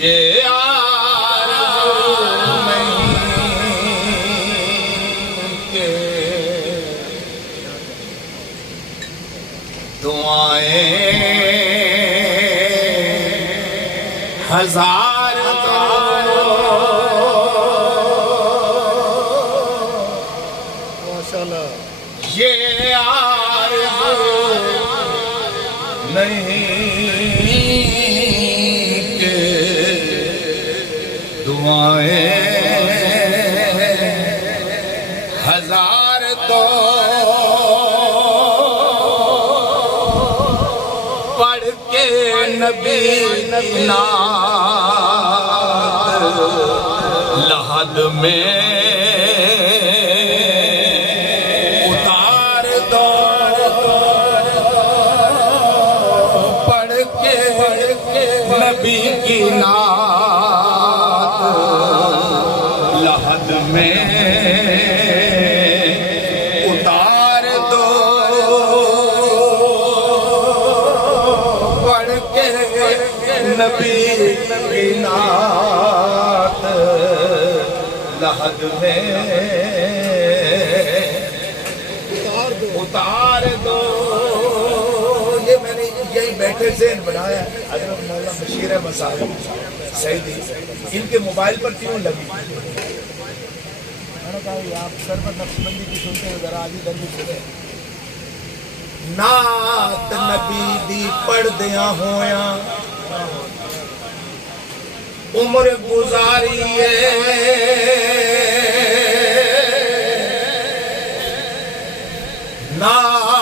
یہ آرزو نہیں کہ دعائیں ہزار یہ آرزو نہیں کہ دعائیں ہزار تو پڑھ کے نبی نعت لحد میں نبی کی نعت لحد میں اتار دو پڑھ کے نبی کی نعت لحد میں اتار دو یہی بیٹھے ذہن بنایا حضرت مولانا بشیر احمد صاحب سعیدی ان کے موبائل پر کیوں لگی میں نے کہا آپ سربت نقشبندی کی سنتے ہیں ذرا آدھی درمی سنے نعت نبی دی پڑھ دیاں ہویاں عمر گزاری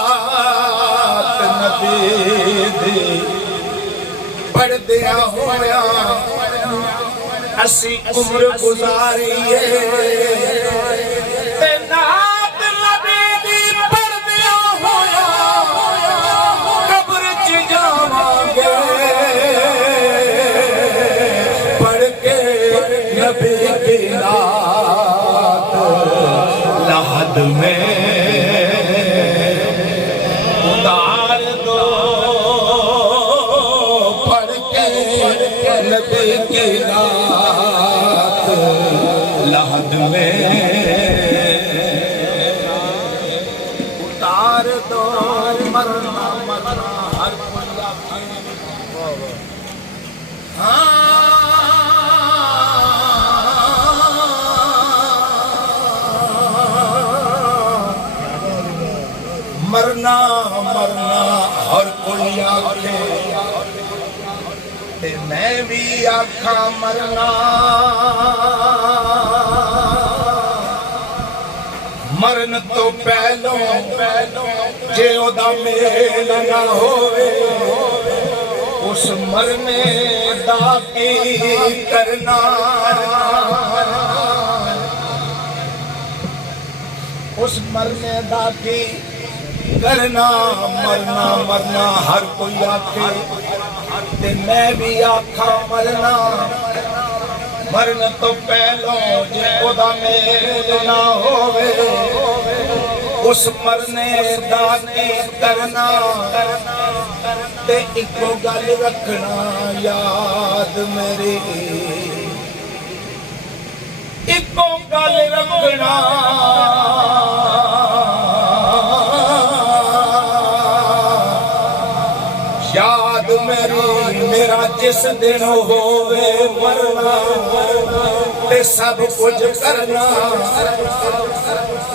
نعت نبی دی پڑھ دیا ہویا اسی عمر گزاریے نعت نبی دی پڑھ دیا ہویا قبر چ جاواں گے پڑھ کے نبی کی نعت لحد میں نبی کی نعت لحد میں اتار دو مرنا مرنا ہر پلا مرنا مرنا ہر کوئی آکھے میں بھی آکھاں مرنا مرن تو پہلو جے اودا میل نہ ہوئے اس مرنے دا کی کرنا اس مرنے دا کی کرنا مرنا مرنا ہر کوئی آکھے تے میں بھی آکھاں مرنا مرن تو پہلو جے خدا میل نہ ہوئے اس مرنے دا کی کرنا تے ایکو گل رکھنا یاد میری ایکو گل رکھنا یاد میری میرا جس دن ہوئے مرنا تے سب کچھ کرنا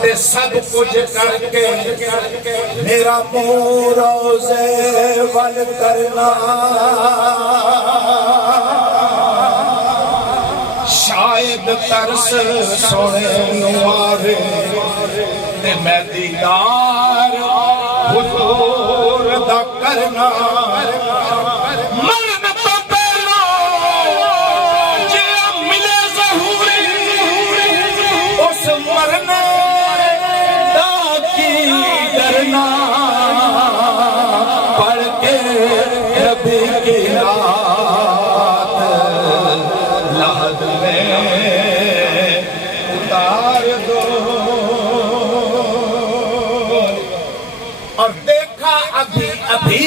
تے سب کچھ کر کے میرا منہ روزے ول کرنا شاید ترس سونے نو آوے تے میں دیدار حضور دا کرنا مرن تو پہلو جے ملے ظہوری اس مرنے دا کی ڈرنا پڑھ کے نبی کی نعت لحد میں اتار دو اور دیکھا ابھی ابھی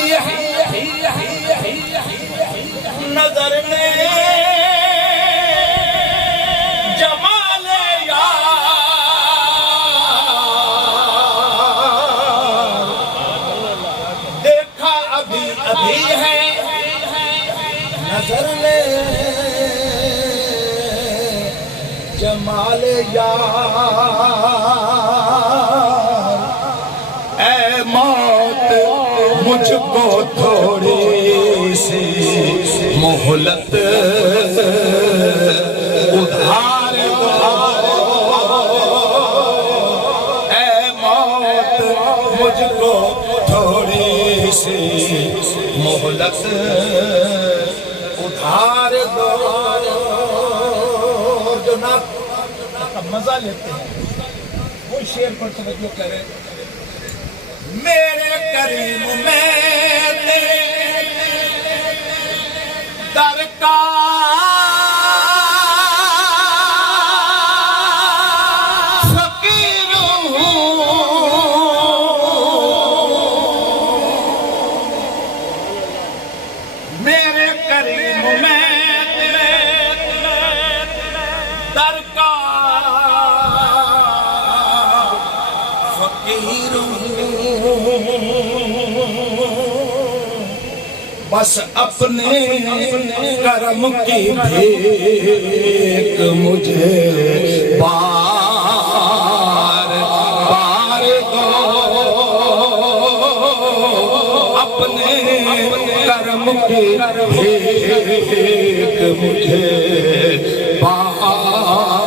جمال یار، اے موت مجھ کو تھوڑی سی مہلت ادھار دو، اے موت مجھ کو تھوڑی سی مہلت ادھار دو۔ جو نعت کا مزہ لیتے ہیں وہ شعر پر توجہ کریں۔ میرے کریم میں تیرے در کا فقیر ہوں، میرے کریم میں تیرے در کا فقیر ہوں، بس اپنے کرم کی بھیک مجھے بار بار دو، اپنے کرم کی بھیک مجھے بار